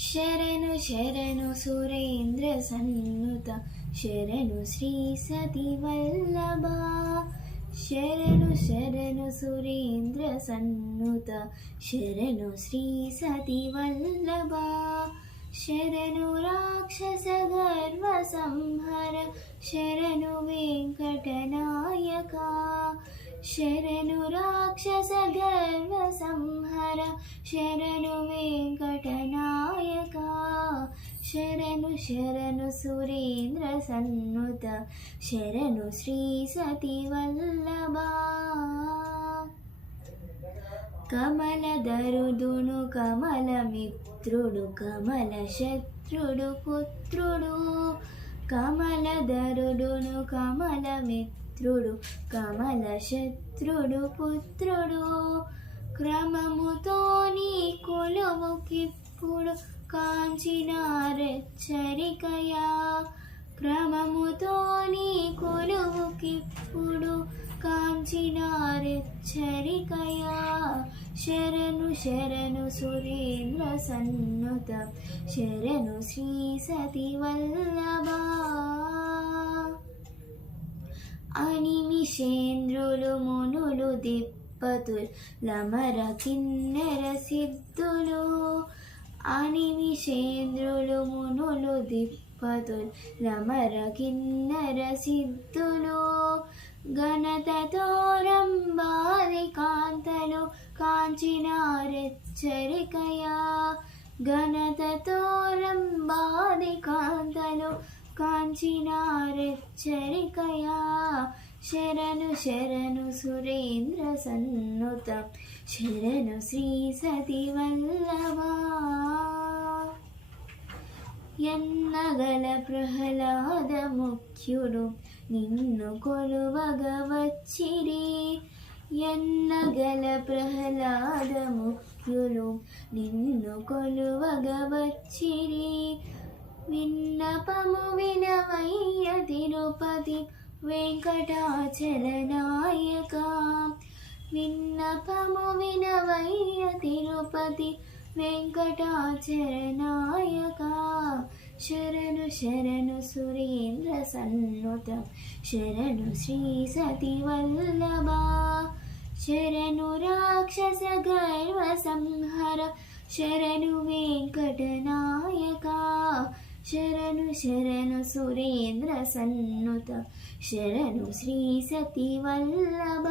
శరణు శరణు సురేంద్ర సన్నుత శరణు శ్రీ సతి వల్లభ. శరణు శరణు సురేంద్ర సన్నుత శరణు శ్రీ సతి వల్లభ. శరణు రాక్షస గర్వ సంహర శరణు వెంకటనాయక. శరణు రాక్షస గర్వ సంహర శరణు వెంకటనాయక. శరణు శరణు సురేంద్ర సన్నుత శరణు శ్రీ సతి వల్లభ. కమలదరుడును కమలమిత్రుడు కమల శత్రుడు పుత్రుడు. కమలదరుడును కమలమిత్రుడు కమల శత్రుడు పుత్రుడు. క్రమముతో నీ కొలువుకిప్పుడు కాంచినారెచ్చరికయా. క్రమముతో నీ కొలువుకిప్పుడు కాంచినారెచ్చరికయా. శరణు శరణు సురేంద్ర సన్నుత శరణు శ్రీ సతి వల్లభ. అనిమిషేంద్రులు మునులు దిప్పతుల్ లమర కిన్నెర సిద్ధులు. అనిమిషేంద్రులు మునులు దిప్పతుల్ లమర కిన్నెర సిద్ధులు. ఘనతతో రంబాది కాంతలు కాంచినారెచ్చరికయా. ఘనతతో రంబాది కాంతలు కాంచినారెచ్చరికయా. శరణు శరణు సురేంద్ర సన్నుత శరణు శ్రీ సతి వల్లభ. ఎన్నగల ప్రహ్లాద ముఖ్యుడు నిన్ను కొలువగవచ్చిరి. ఎన్నగల ప్రహ్లాద ముఖ్యులు నిన్ను కొలువగవచ్చిరి. విన్నపము వినవయ్య తిరుపతి వెంకటాచలనాయక. విన్నపము వినవయ్య తిరుపతి వెంకటాచలనాయక. శరణు శరణు సురేంద్ర సన్నుత శరణు శ్రీ సతి వల్లభ. శరణు రాక్షస గర్వ సంహర శరణు వెంకటనాయక. శరణు శరణు సురేంద్ర సన్నుత శరణు శ్రీ సతి వల్లభ.